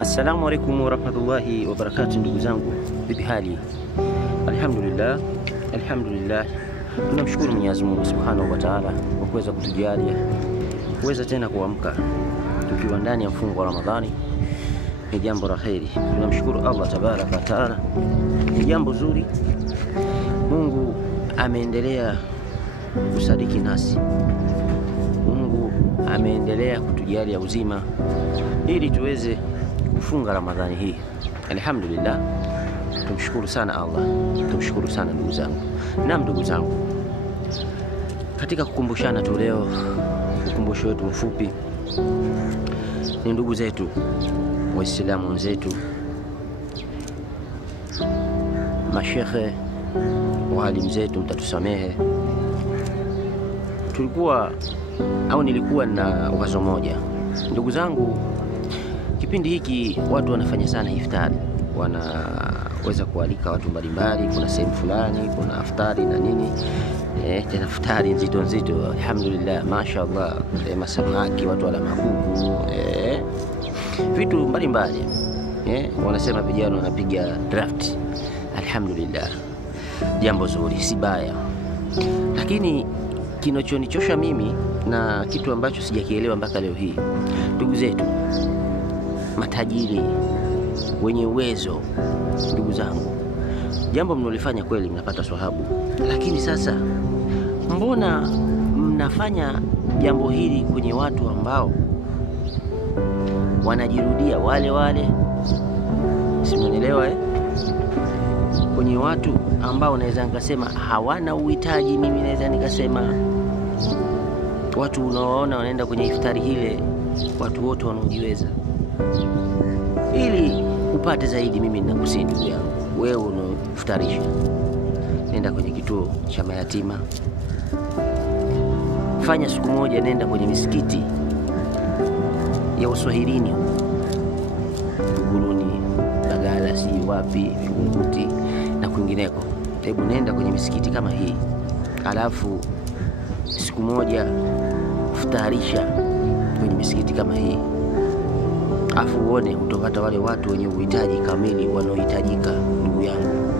Assalamu alaikum warahmatullahi wabarakatuh, ndugu zangu, vipi hali? Alhamdulillah, alhamdulillah. Tunamshukuru Mwenyezi Mungu Subhanahu wa Ta'ala kwa kuweza kutujalia kuweza tena kuamka tukiwa ndani ya mfungo wa Ramadhani. Ni jambo la kheri. Tunamshukuru Allah Tabaraka wa Ta'ala, ni jambo zuri. Mungu ameendelea kusadiki nasi, Mungu ameendelea kutujalia uzima ili tuweze kufunga Ramadhani hii. Alhamdulillah, tumshukuru sana Allah, tumshukuru sana ndugu zangu. Naam ndugu zangu, katika kukumbushana tu leo, ukumbusho wetu mfupi ni ndugu zetu Waislamu wenzetu, mashekhe, walimu zetu, mtatusamehe. Nilikuwa na wazo moja, ndugu zangu. Kipindi hiki watu wanafanya sana iftari, wanaweza kualika watu mbalimbali. Kuna sehemu fulani kuna iftari na nini, tena iftari nzito nzito, alhamdulillah, mashaallah, masamaki, watu wala makuku, vitu mbalimbali, wanasema vijana wanapiga draft. Alhamdulillah, jambo zuri, si baya. Lakini kinachonichosha mimi na kitu ambacho sijakielewa mpaka leo hii, ndugu zetu matajiri wenye uwezo, ndugu zangu, jambo mnalofanya kweli mnapata swahabu, lakini sasa mbona mnafanya jambo hili kwenye watu ambao wanajirudia wale wale? Si mnaelewa kwenye watu ambao naweza nikasema hawana uhitaji. Mimi naweza nikasema watu unaoona wanaenda kwenye iftari hile, watu wote wanaojiweza. Ili upate zaidi, mimi ninakusii ndugu yangu, wewe unaofutarisha, nenda kwenye kituo cha mayatima. Fanya siku moja, nenda kwenye misikiti ya Uswahilini, Buguruni, Bagala, si wapi, Vingunguti na kwingineko. Hebu nenda kwenye misikiti kama hii, alafu siku moja futarisha kwenye misikiti kama hii, afu uone utapata wale watu wenye uhitaji kamili wanaohitajika. Ndugu yangu,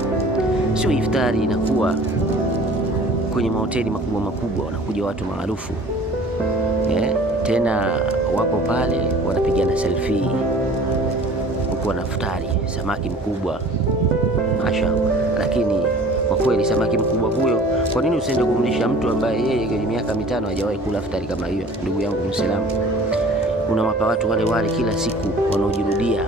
sio iftari inakuwa kwenye mahoteli makubwa makubwa, wanakuja watu maarufu, tena wako pale wanapigana selfie huko wanafutari samaki mkubwa, mashaallah. Lakini kwa kweli samaki mkubwa huyo, kwa nini usiende kumlisha mtu ambaye yeye kwenye miaka 5 hajawahi kula iftari kama hiyo? Ndugu yangu Muislamu, unawapa watu wale wale kila siku wanaojirudia.